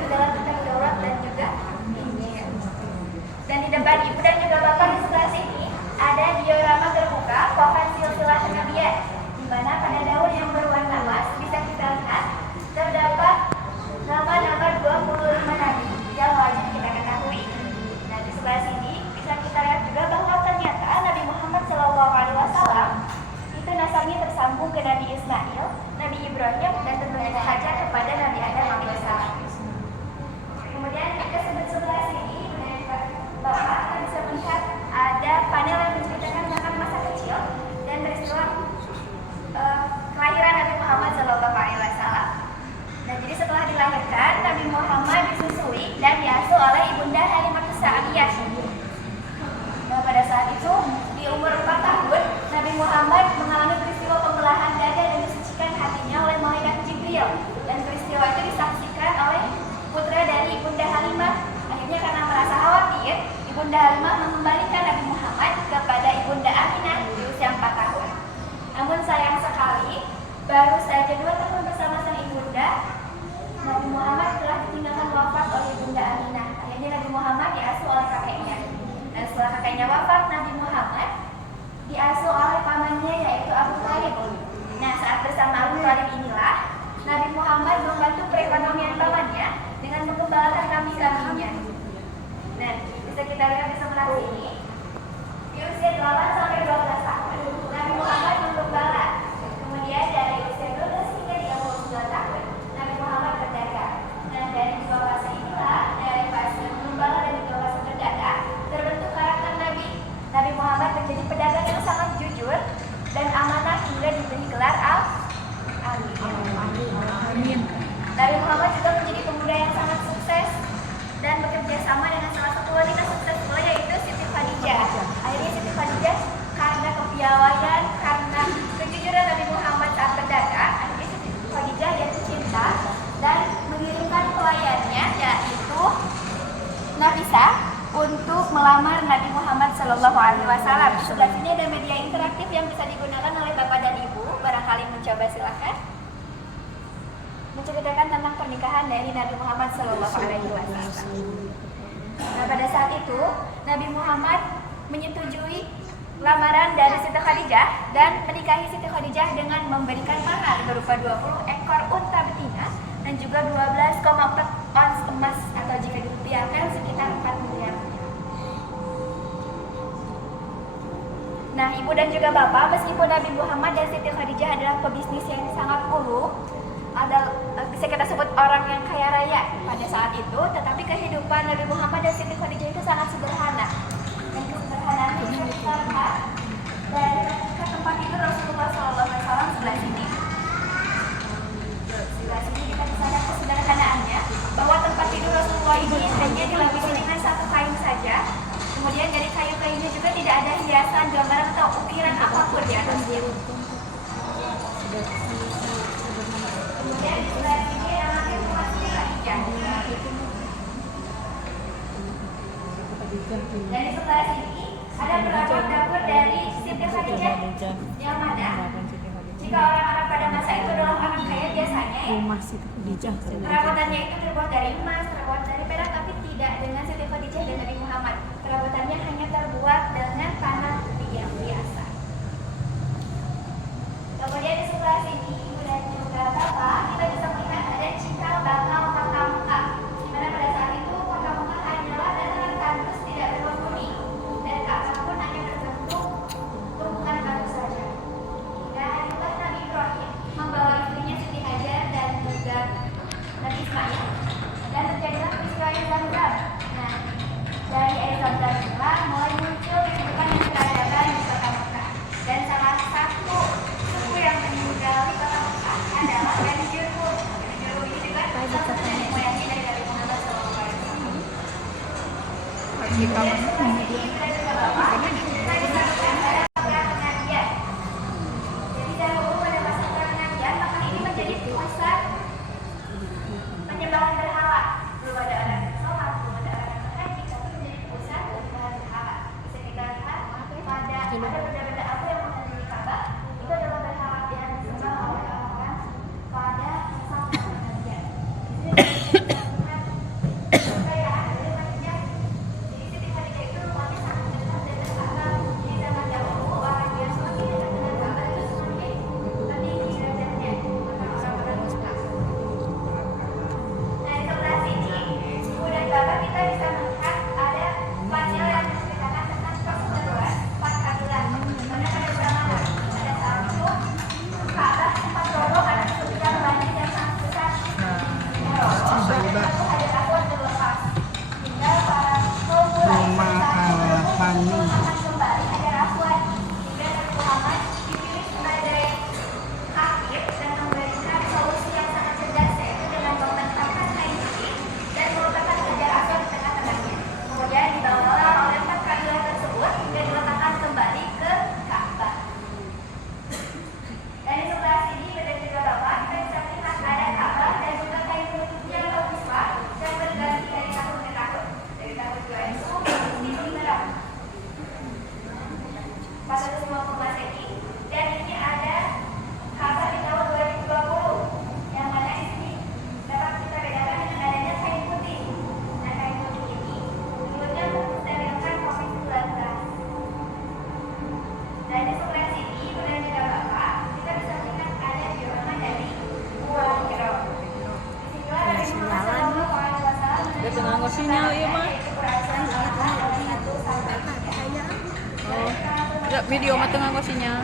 itu dalam kitab Taurat dan juga Injil. Dan di depan ibu dan juga bapak di sebelah sini ada diorama terbuka pohon silsilah kenabian, di mana pada daun yang berwarna emas bisa kita lihat terdapat nama-nama 25 nabi yang wajib kita ketahui. Nah, di sebelah sini bisa kita lihat juga bahwa ternyata Nabi Muhammad SAW itu nasabnya tersambung ke Nabi Ismail, Nabi Ibrahim, dan tentunya saja kepada Nabi Adam alaihissalam. Kemudian ke sebelah sini, Bapak kita bisa melihat ada panel yang menceritakan tentang masa kecil dan peristiwa kelahiran Nabi Muhammad SAW. Nah, jadi setelah dilahirkan, Nabi Muhammad disusui dan diasuh oleh Ibunda Halimatus Sa'diyah. Nah, pada saat itu, di umur 4 tahun, Nabi Muhammad mengalami peristiwa pembelahan dada dan disucikan hatinya oleh malaikat Jibril. Dan peristiwa itu disaksikan oleh putra dari Ibunda Halimah. Akhirnya karena merasa khawatir, Ibunda Halimah mengembalikan Nabi Muhammad kepada Ibunda Aminah di usia 4 tahun. Namun sayang sekali, baru saja 2 tahun bersama sang ibunda, Nabi Muhammad telah ditinggalkan wafat oleh Ibunda Aminah. Akhirnya Nabi Muhammad diasuh oleh kakeknya. Dan setelah kakeknya wafat, Nabi Muhammad diasuh oleh pamannya yaitu Abu Thalib. Nah, saat bersama Abu Thalib inilah Nabi Muhammad membantu perekonomian pamannya dengan mengembalakan kambing-kambingnya. Nah, bisa kita lihat di sebelah sini. Di usia 8 sampai 12 tahun, Nabi Muhammad menggembala. Kemudian dari usia 12 hingga 39 tahun, Nabi Muhammad berdagang. Nah, dari dua fase inilah, dari fase menggembala dan juga fase berdagang, terbentuk karakter Nabi. Nabi Muhammad menjadi pedagang yang sangat jujur dan amanah hingga diberi gelar Al-Amin. Nabi Muhammad juga menjadi pemuda yang sangat sukses dan bekerja sama dengan salah satu wanita sukses pula yaitu Siti Khadijah. Akhirnya Siti Khadijah karena kepiawaian, karena kejujuran Nabi Muhammad saat berdagang, akhirnya Siti Khadijah jatuh cinta dan mengirimkan pelayannya yaitu Nafisah untuk melamar Nabi Muhammad SAW. Di sebelah sini ada media interaktif yang bisa digunakan oleh Bapak dan Ibu. Barangkali mencoba silahkan. Menceritakan tentang pernikahan dari Nabi Muhammad SAW. Nah, pada saat itu Nabi Muhammad menyetujui lamaran dari Siti Khadijah dan menikahi Siti Khadijah dengan memberikan mahar berupa 20 ekor unta betina dan juga 12,4 ons emas atau jika dirupiahkan sekitar 4 miliar. Nah, Ibu dan juga Bapak, meskipun Nabi Muhammad dan Siti Khadijah adalah pebisnis yang sangat muluk, bisa kita sebut orang yang kaya raya pada saat itu, tetapi kehidupan Nabi Muhammad dan Siti Khadijah itu sangat sederhana. Dan kesederhanaan itu kita lihat dari tempat tidur Rasulullah SAW sebelah sini. Sebelah sini kita bisa lihat kesederhanaannya, bahwa tempat tidur Rasulullah ini hanya dilapisi dengan satu kain saja. Kemudian dari kayu-kayunya juga tidak ada hiasan, gambaran atau ukiran apapun di atasnya. Kemudian di sebelah sini ada rumah Siti Khadijah. Dan di sebelah sini ada peralatan dapur dari Siti Khadijah, yang mana jika orang Arab pada masa itu adalah orang kaya biasanya perabotannya itu terbuat dari emas, terbuat dari perak, tapi tidak dengan Siti Khadijah dan Nabi Muhammad. Perabotannya hanya terbuat dengan tanah yang biasa. Kemudian di sebelah sini Ibu dan juga Bapak, kita bisa melihat ada cikal bakal kota Mekah, di mana pada saat itu kota Mekah hanyalah dataran tandus tidak berpenghuni dan Ka'bah pun hanya berbentuk tumpukan batu saja. Dan harilah Nabi Ibrahim membawa istrinya Siti Hajar dan juga Nabi Ismail, dan terjadilah peristiwa air Zam-Zam. Nah, dari air Zam-Zam inilah mulai muncul kehidupan yang peradaban di kota Mekah. Dan salah satu suku yang meninggali kota Mekah adalah Bani Jurhum. Bani Jurhum ini juga salah satu nenek moyangnya dari Nabi Muhammad SAW. Dan setelah ini kita juga Bapak, kita bisa melihat ada perang Nabian. Jadi dahulu pada masa perang Nabian, Mekah ini menjadi pusat penyembahan berhala. Belum ada orang yang sholat, belum ada orang yang berhaji, tapi menjadi pusat penyembahan berhala. Bisa kita lihat pada ada benda-benda apa yang menghadiri Ka'bah, itu adalah berhala yang disembah oleh orang-orang pada masa perang Nabian. Di sini kita lihat nganggo sinyal ieu mah. Oh. Ya video mah teu nganggo sinyal.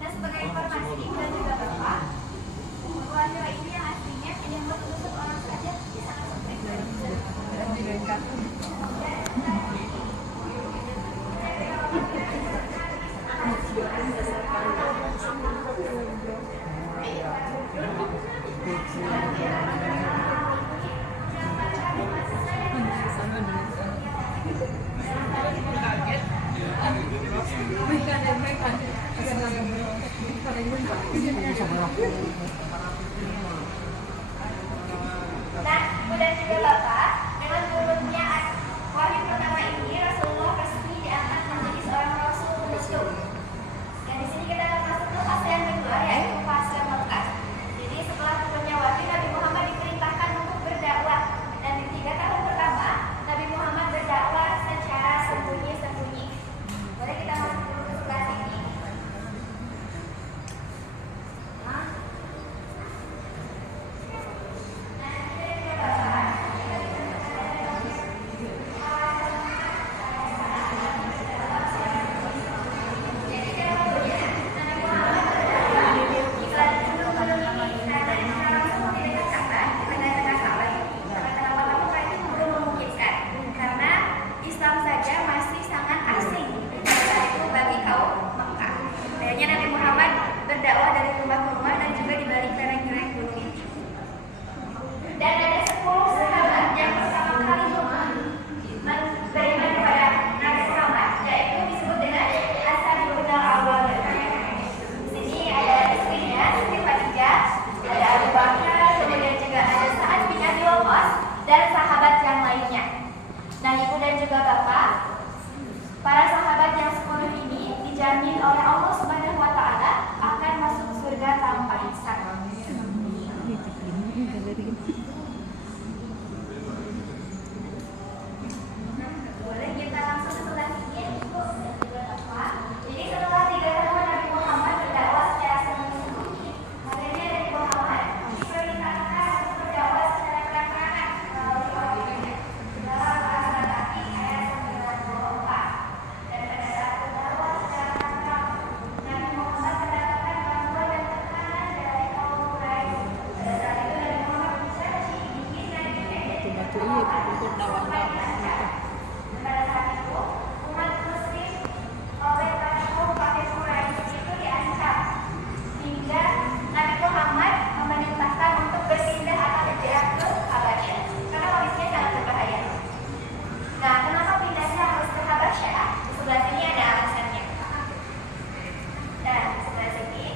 Nah, sebagai informasi dan juga Bapak, bahwa ini yang aslinya yang bertusuk orang saja bisa Nah, kemudian juga Bapak, dengan turunnya wahyu pertama ini, Rasulullah resmi diangkat menjadi seorang Rasul Muslim. Dan di sini kita masuk ke fase yang kedua, yaitu fase Mekah. Jadi setelah turunnya wahyu, Nabi Muhammad diperintahkan untuk berdakwah. Dan di 3 tahun pertama, Nabi Muhammad berdakwah secara sembunyi-sembunyi. Boleh kita masuk dulu ke sebelah sini. Karena Islam saja masih sangat asing itu bagi kaum Mekah. Akhirnya Nabi Muhammad berdakwah dari rumah ke rumah dan juga di balik lereng-lereng gunung itu. Dan ada 10 sahabat yang pertama kali beriman kepada Nabi Muhammad, yaitu disebut dengan As-Sabiqun al-Awwal. Di sini ada istrinya, Siti Khadijah, ada Abu Bakar, kemudian juga ada Sa'ad bin Abi Waqqas dan sahabat yang lainnya. Nah, Ibu dan juga Bapak, para sahabat yang 10 ini dijamin oleh Allah Subhanahu wa taala akan masuk surga tanpa hisab. Boleh kita langsung ke sebelah sini, Ibu dan juga Bapak. Jadi setelah 3 tahun Nabi Muhammad berdakwah secara sembunyi-sembunyi, akhirnya Nabi Muhammad diperintahkan untuk berdakwah secara terang-terangan melalui wahyunya. Dalam Al-Fatihah ayat 94. Dan pada saat berdakwah secara terang, Nabi Muhammad mendapatkan bantuan dan tekanan dari kaum Quraisy. Pada saat itu Nabi Muhammad bicara sedikit dan dipendek. Pada saat itu, umat muslim oleh para kaum kafir Quraisy itu diancam hingga Nabi Muhammad memerintahkan untuk berpindah atau hijrah ke Habasyah karena kondisinya sangat berbahaya. Nah, kenapa pindahnya harus ke Habasyah? Di sebelah sini ada alasannya. Dan di sebelah sini,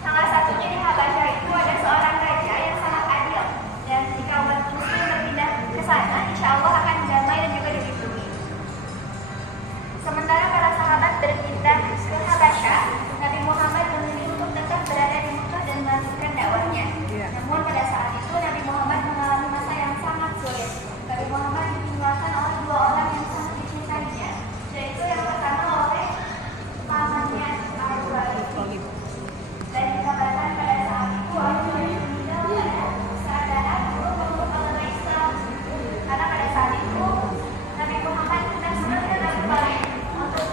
salah satunya di Habasyah itu ada seorang raja yang sangat adil, dan jika umat muslim berpindah ke sana, insya Allah akan damai dan juga dilindungi. Sementara para sahabat berpindah ke Habasyah, Nabi Muhammad memilih untuk tetap berada di Mekah dan melanjutkan dakwahnya. Namun pada saat itu Nabi Muhammad mengalami masa yang sangat sulit. Nabi Muhammad ditinggalkan oleh 2 orang yang sangat dicintainya, yaitu yang pertama oleh pamannya Abu Talib. Dan dikabarkan pada saat itu Abu Talib meninggal pada keadaan untuk agama Islam. Karena pada saat itu Nabi Muhammad sedang mengambil Abu Talib untuk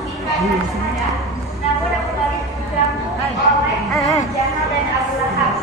meninggalkan syahadat. Namun Abu Talib diganggu oleh Jahal dan Abu Lahab.